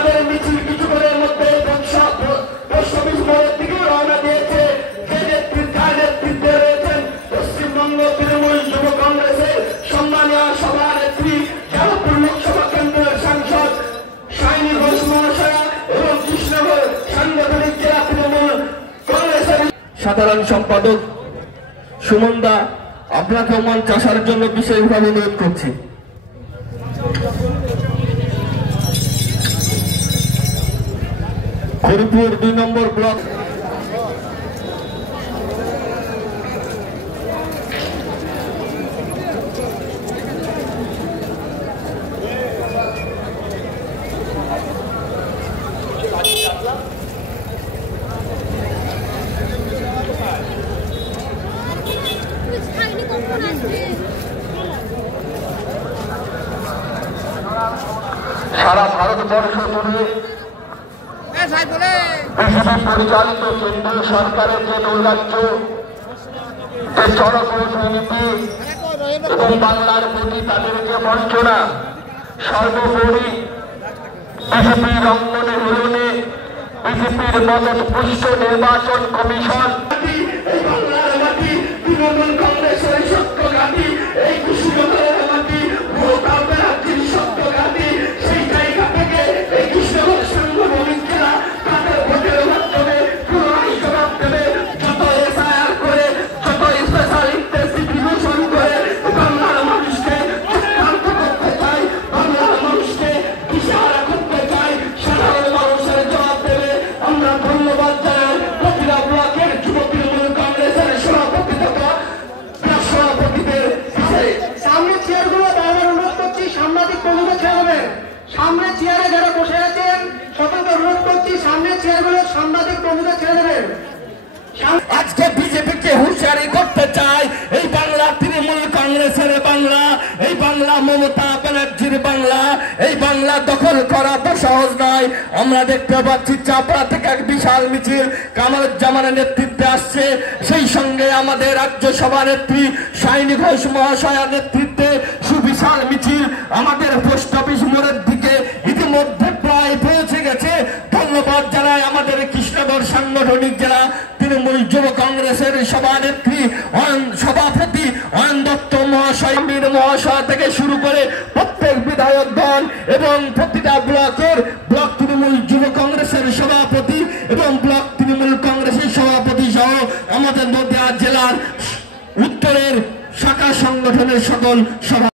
আমাদের মিছিল কিছুক্ষণের মধ্যে পোস্ট অফিস মোড়ের দিকে রওনা দিয়েছে। যে নেতৃত্বে রয়েছেন পশ্চিমবঙ্গ তৃণমূল যুব কংগ্রেসের সম্মানীয় সভানেত্রী, যাদবপুর লোকসভা কেন্দ্রের সাংসদ শাইনী ঘোষ মহাশয়া এবং কৃষ্ণনগর সাংগঠনিক জেলা তৃণমূল কংগ্রেসের সাধারণ সম্পাদক সুমন দা, আপনাকে মঞ্চ আসার জন্য বিশেষভাবে অনুরোধ করছি। হরিপুর 2 নম্বর ব্লক সারা ভারতবর্ষ জুড়ে বিজেপি পরিচালিত কেন্দ্রীয় সরকারের যে দুর্রাজ্য, যে চরম নীতি এবং বাংলার প্রতি তাদের যে বঞ্চনা, সর্বোপরি বিজেপির অঙ্গনে মিলনে বিজেপির মদত পুষ্ট নির্বাচন কমিশন, এই বাংলার মাটি তৃণমূল কংগ্রেসের সত্য ঘাঁটি, এই কুশীলতার মাটি মমতা ব্যানার্জির সত্য ঘাঁটি, সেই জায়গা থেকে এই কৃষ্ণনগর সাংগঠনিক জেলা তাদের ভোটের মাধ্যমে পুনরায় জবাব দেবে। যত এসআইআর করে, যত স্পেশাল ইনভেস্টিগেশন করে বাংলার মানুষকে চক্রান্ত করতে চায়, বাংলার মানুষকে দিশেহারা করতে চায়, সাধারণ মানুষের জবাব দেবে। আমরা ধন্যবাদ জানাই প্রতিটা ব্লকের যুব তৃণমূল কংগ্রেসের সভাপতি তথা সভাপতিদের। সামনে চেয়ারগুলো বারবার অনুরোধ করছি সাংবাদিক কর্মীদের ছেড়ে দেবেন। সামনে চেয়ারে যারা বসে আছেন সতর্ক অনুরোধ করছি সামনে চেয়ারগুলো সাংবাদিক কর্মীদের ছেড়ে দেবেন। আজকে বিজেপিকে হুঁশিয়ারি করতে চাই, এই বাংলা তৃণমূল কংগ্রেসের বাংলা, এই বাংলা মমতা ব্যানার্জির বাংলা, এই বাংলা দখল করা তো সহজ নয়। আমরা দেখতে পাচ্ছি চাপড়া থেকে এক বিশাল মিছিল কামারুজ্জামানের নেতৃত্বে আসছে, সেই সঙ্গে আমাদের রাজ্য সভানেত্রী শাইনী ঘোষ মহাশয়ের নেতৃত্বে সুবিশাল মিছিল আমাদের পোস্ট অফিস মোড়ের দিকে ইতিমধ্যে প্রায় পৌঁছে গেছে। ধন্যবাদ জানাই আমাদের কৃষ্ণনগর সাংগঠনিক জেলা তৃণমূল যুব কংগ্রেসের সভানেত্রী সভাপতি অয়ন দত্ত মহাশয়, মীর মহাশয় থেকে শুরু করে প্রত্যেক বিধায়কগণ এবং প্রতিটা ব্লক তৃণমূল যুব কংগ্রেসের সভাপতি এবং ব্লক তৃণমূল কংগ্রেসের সভাপতি সহ আমাদের নদিয়া জেলার উত্তরের শাখা সংগঠনের সকল সভা